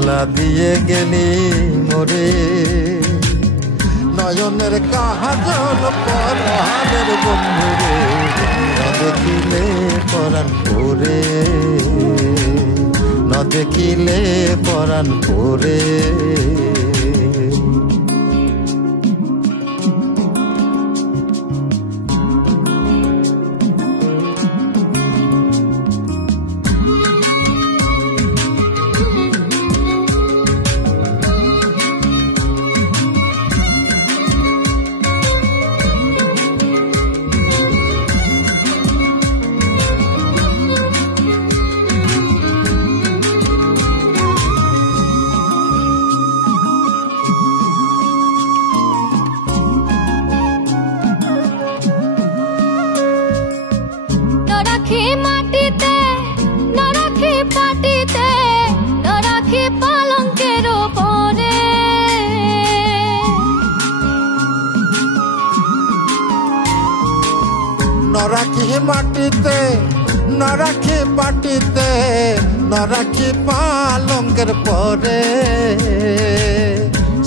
জ্বালা দিয়ে গেলি মোরে নয়নের কাজল পরাণের বন্ধুরে না দেখিলে পরাণ পরে না দেখিলে পরাণ পরে মাটিতে না রাখি পাটিতে না রাখি পালঙ্কের উপরে না রাখি মাটিতে না রাখি পাটিতে না রাখি পালঙ্কের পরে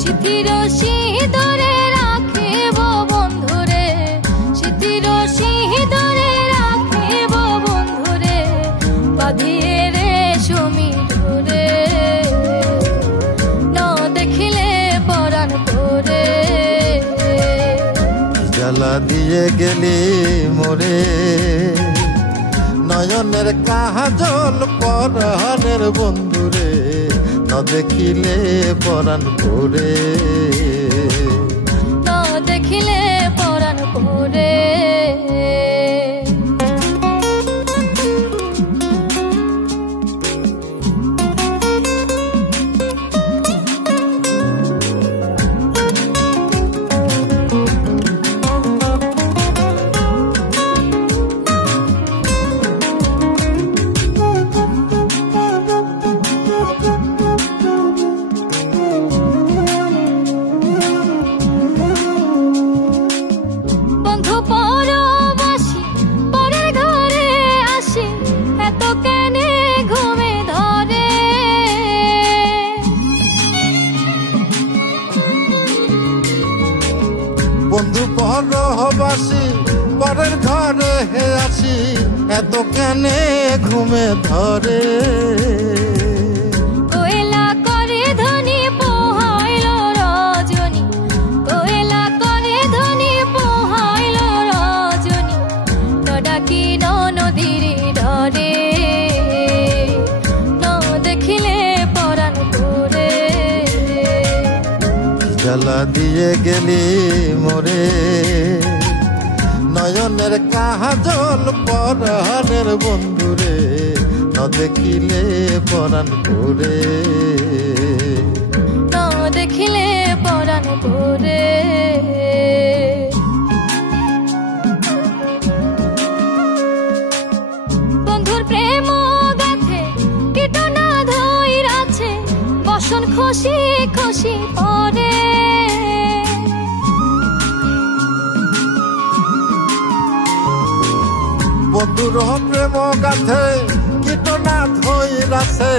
সিঁথির সিঁদুরে রাখিব বন্ধুরে সিঁথির সিঁদুরে রাখিব বন্ধুরে বাঁধিয়ে রেশমি ডোরে না দেখিলে পরাণ পরে জ্বালা দিয়ে গেলি মোরে নয়নের কাজল পরাণের বন্ধুরে না দেখিলে পরাণ পরে না দেখিলে পরাণ পরে বন্ধু পরবাসী পরের ঘরে আসি এত কেনে ঘুমে ধরে কোয়েলা করে ধনী পোহাইল রজনী কোয়েলা করে ধনী পোহাইল রজনী ডাকি নদীর ডরে ন দেখিলে পরাণ পরে জ্বালা দিয়ে গেলি মোরে নয়নের কাজল পরাণের বন্ধুরে না দেখিলে পরাণ পরে না দেখিলে পরাণ পরে বন্ধুর প্রেম গাথে কীটনা ধইরাছে বসন খুশি খুশি পরে বন্ধুর প্রেম গাথে কীটনা ধইরাছে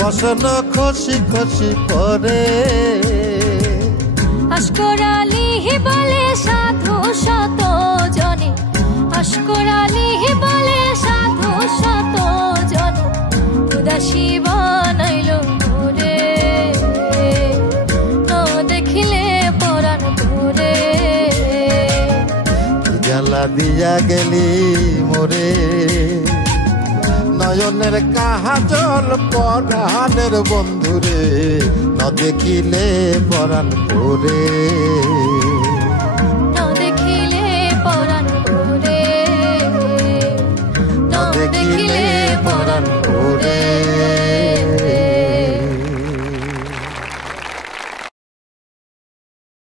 বসন খুশি খুশি পরে আশকর আলী বলে সাধু শত জনে আশকর আলী বলে সাধু শত জনে উদাসী বানাইল মোরে না দেখিলে পরাণ পরে জ্বালা দিয়া গেলি মোরে নয়নের কাজল পরাণের বন্ধুরে না দেখিলে পরাণ পরে।